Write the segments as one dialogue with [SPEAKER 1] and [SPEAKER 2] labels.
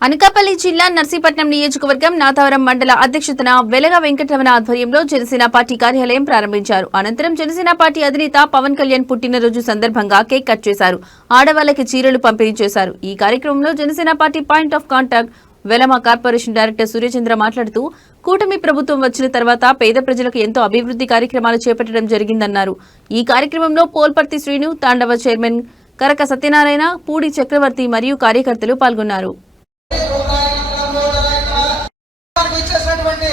[SPEAKER 1] అనకాపల్లి జిల్లా నర్సీపట్నం నియోజకవర్గం నాథవరం మండల అధ్యక్షతన వెలగ వెంకటరమణ ఆధ్వర్యంలో జనసేన పార్టీ కార్యాలయం ప్రారంభించారు. అనంతరం జనసేన పార్టీ అధినేత పవన్ కళ్యాణ్ పుట్టినరోజు సందర్భంగా కేక్ కట్ చేశారు. ఆడవాళ్ళకి చీరలు పంపిణీ చేశారు. ఈ కార్యక్రమంలో Janasena party point of contact Velama corporation director Suryachandra మాట్లాడుతూ కూటమి ప్రభుత్వం వచ్చిన తర్వాత పేద ప్రజలకు ఎంతో అభివృద్ధి కార్యక్రమాలు చేపట్టడం జరిగిందన్నారు. ఈ కార్యక్రమంలో పోల్పర్తి శ్రీను తాండవ చైర్మన్ కరక సత్యనారాయణ పూడి చక్రవర్తి మరియు కార్యకర్తలు పాల్గొన్నారు.
[SPEAKER 2] మనకు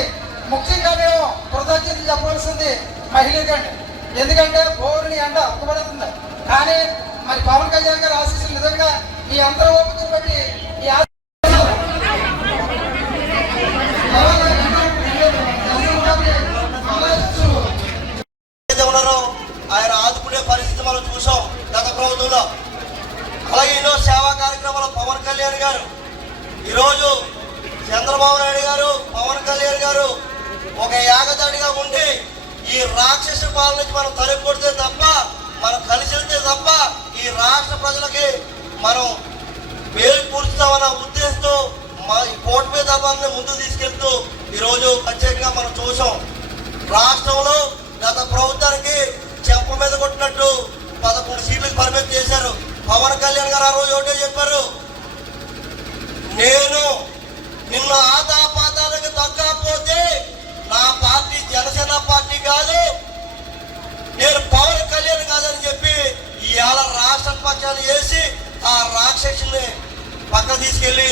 [SPEAKER 2] ముఖ్యంగా మేము కృతజ్ఞత చెప్పవలసింది మహిళకండి ఎందుకంటే బోరుని ఎండ అక్కుపడుతుంది కానీ మరి పవన్ కళ్యాణ్ గారు ఆశీస్సులు నిజంగా ఈ అంతర ఓపికను బట్టి ఈ
[SPEAKER 3] ఆయన ఆదుకునే పరిస్థితి మనం చూసాం గత ప్రభుత్వంలో. అలాగే ఎన్నో సేవా కార్యక్రమాలు పవన్ కళ్యాణ్ గారు. ఈరోజు చంద్రబాబు నాయుడు గారు పవన్ కళ్యాణ్ గారు ఒక యాగదాడిగా ఉండి ఈ రాక్షస పాలన నుంచి మనం తరిపొడితే తప్ప మనం కలిసి వెళ్తే తప్ప ఈ రాష్ట్ర ప్రజలకి మనం మేలు పూర్చుతామన్న ఉద్దేశంతో మా ఈ కోర్టు మీద ముందు తీసుకెళ్తూ ఈరోజు ప్రత్యేకంగా మనం చూసాం. రాష్ట్రంలో గత ప్రభుత్వానికి చెంప మీద కొట్టినట్టు పదకొండు సీట్లకు పరిమితి చేశారు. పవన్ కళ్యాణ్ గారు ఆ రోజు ఒకటే చెప్పారు. నేను ఇవాళ చేసి ఆ రాక్షసుని పక్క తీసుకెళ్ళి